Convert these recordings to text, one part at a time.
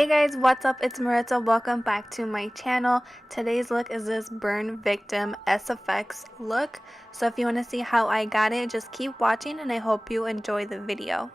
Hey guys, what's up? It's Maritza. Welcome back to my channel. Today's look is this burn victim SFX look. So if you want to see how I got it, just keep watching and I hope you enjoy the video.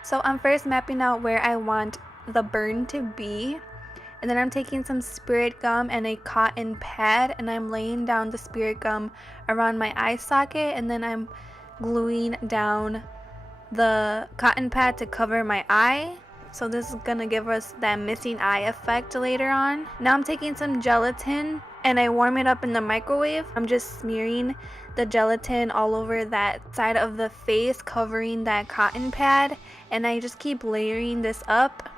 So I'm first mapping out where I want the burn to be. And then I'm taking some spirit gum and a cotton pad and I'm laying down the spirit gum around my eye socket, and then I'm gluing down the cotton pad to cover my eye. So this is gonna give us that missing eye effect later on. Now I'm taking some gelatin and I warm it up in the microwave. I'm just smearing the gelatin all over that side of the face, covering that cotton pad, and I just keep layering this up.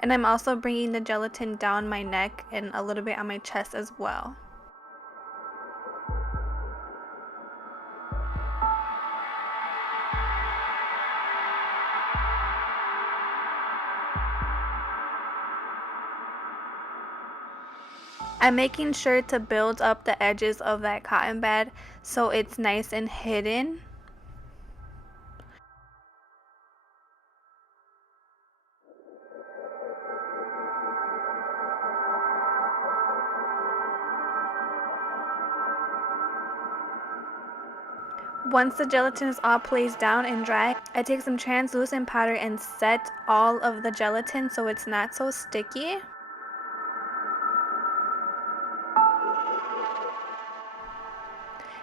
And I'm also bringing the gelatin down my neck and a little bit on my chest as well. I'm making sure to build up the edges of that cotton pad so it's nice and hidden. Once the gelatin is all placed down and dry, I take some translucent powder and set all of the gelatin so it's not so sticky.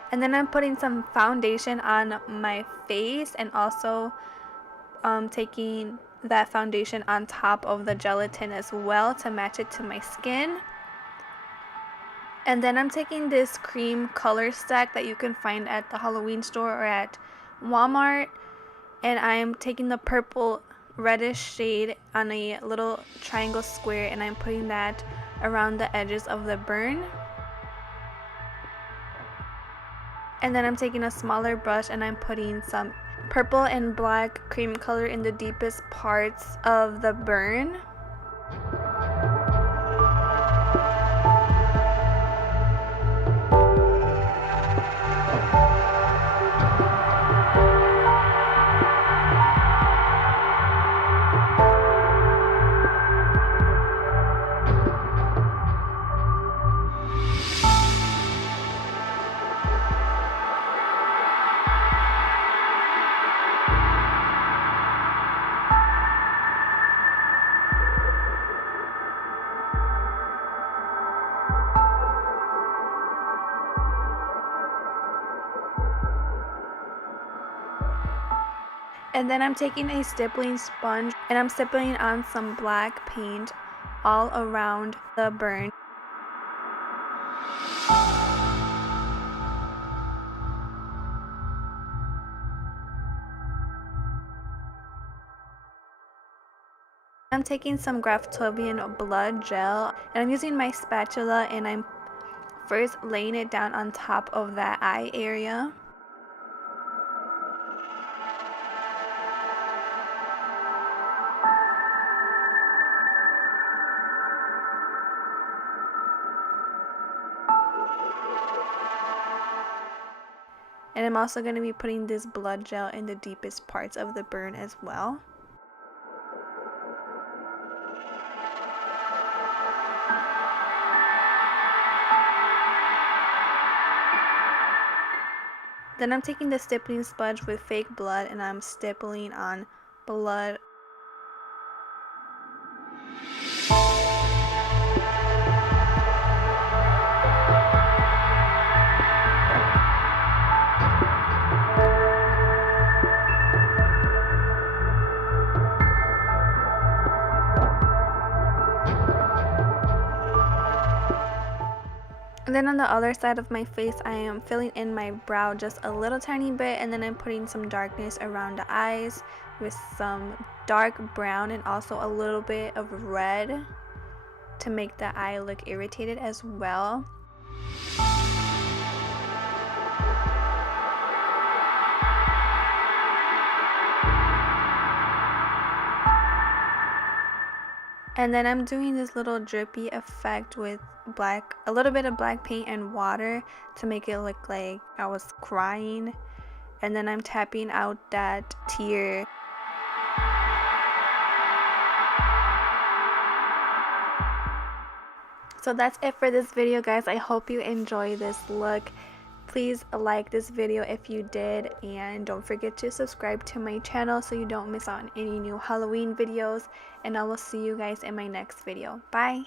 And then I'm putting some foundation on my face and also taking that foundation on top of the gelatin as well to match it to my skin. And then I'm taking this cream color stack that you can find at the Halloween store or at Walmart, and I'm taking the purple reddish shade on a little triangle square and I'm putting that around the edges of the burn. And then I'm taking a smaller brush and I'm putting some purple and black cream color in the deepest parts of the burn. And then I'm taking a stippling sponge and I'm stippling on some black paint all around the burn. I'm taking some GRAFTOBIAN Blood Gel and I'm using my spatula and I'm first laying it down on top of that eye area. And I'm also going to be putting this blood gel in the deepest parts of the burn as well. Then I'm taking the stippling sponge with fake blood and I'm stippling on blood. And then on the other side of my face, I am filling in my brow just a little tiny bit, and then I'm putting some darkness around the eyes with some dark brown and also a little bit of red to make the eye look irritated as well. And then I'm doing this little drippy effect with a little bit of black paint and water to make it look like I was crying. And then I'm tapping out that tear. So that's it for this video, guys. I hope you enjoy this look. Please like this video if you did, and don't forget to subscribe to my channel so you don't miss out on any new Halloween videos, and I will see you guys in my next video. Bye.